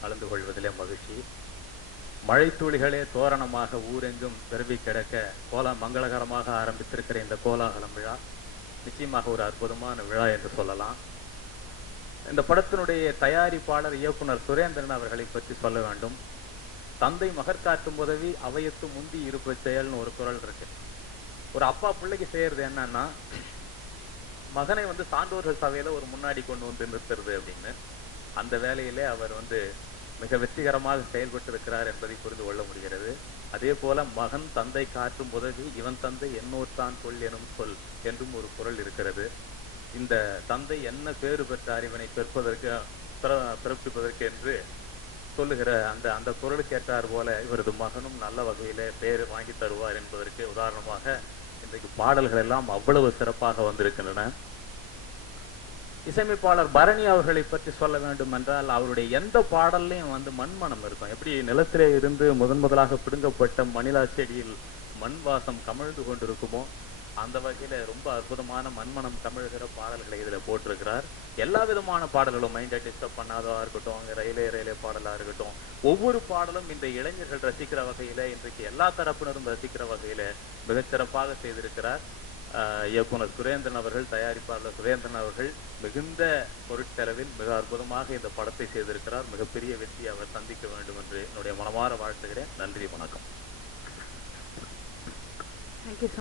கலந்து கொள்வதிலே மகிழ்ச்சி. மழை துளிகளே தோரணமாக ஊரெங்கும் பெருவி கிடக்க மங்களகரமாக ஆரம்பித்திருக்கிற இந்த கோலாகலம் விழா நிச்சயமாக ஒரு அற்புதமான விழா என்று சொல்லலாம். இந்த படத்தினுடைய தயாரிப்பாளர் இயக்குனர் சுரேந்திரன் அவர்களை பற்றி சொல்ல வேண்டும். தந்தை மகர் காட்டும் உதவி அவையத்து முந்தி இருப்பு செயல்னு ஒரு குரல் இருக்கு. ஒரு அப்பா பிள்ளைக்கு செய்யறது என்னன்னா, மகனை சான்றோர்கள் சபையில ஒரு முன்னாடி கொண்டு வந்து நிறுத்துறது அப்படின்னு. அந்த வேலையிலே அவர் மிக வெற்றிகரமாக செயல்பட்டு இருக்கிறார் என்பதை புரிந்து கொள்ள முடிகிறது. அதே போல மகன் தந்தை காட்டும் உதவி இவன் தந்தை என்னோர்தான் சொல் எனும் சொல் என்றும் ஒரு குரல் இருக்கிறது. இந்த தந்தை என்ன பேறு பெற்றார் இவனை பிறப்பிப்பதற்கு என்று சொல்லுகிற அந்த குரலுக்கு ஏற்றார் போல இவரது மகனும் நல்ல வகையிலே பேர் வாங்கி தருவார் என்பதற்கு உதாரணமாக இன்றைக்கு பாடல்கள் எல்லாம் அவ்வளவு சிறப்பாக வந்திருக்கின்றன. இசையமைப்பாளர் பரணி அவர்களை பற்றி சொல்ல வேண்டும் என்றால், அவருடைய எந்த பாடல்லையும் மண்மனம் இருக்கும். எப்படி நிலத்திலே இருந்து முதலாக பிடுங்கப்பட்ட மணிலா செடியில் மண் வாசம் கமிழ்ந்து கொண்டிருக்குமோ, அந்த வகையில ரொம்ப அற்புதமான மண்மனம் கமிழ்கிற பாடல்களை இதுல போட்டிருக்கிறார். எல்லா விதமான பாடல்களும், மைண்டை டிஸ்டர்ப் பண்ணாதா இருக்கட்டும், ரயிலே பாடலா இருக்கட்டும், ஒவ்வொரு பாடலும் இந்த இளைஞர்கள் ரசிக்கிற வகையில, இன்றைக்கு எல்லா தரப்பினரும் ரசிக்கிற வகையில மிகச்சிறப்பாக செய்திருக்கிறார் இயக்குனர் சுரேந்திரன் அவர்கள். தயாரிப்பாளர் சுரேந்திரன் அவர்கள் மிகுந்த பொருட்செலவில் மிக அற்புதமாக இந்த படத்தை செய்திருக்கிறார். மிகப்பெரிய வெற்றி அவர் சந்திக்க வேண்டும் என்று என்னுடைய மனமாற வாழ்த்துகிறேன். நன்றி, வணக்கம்.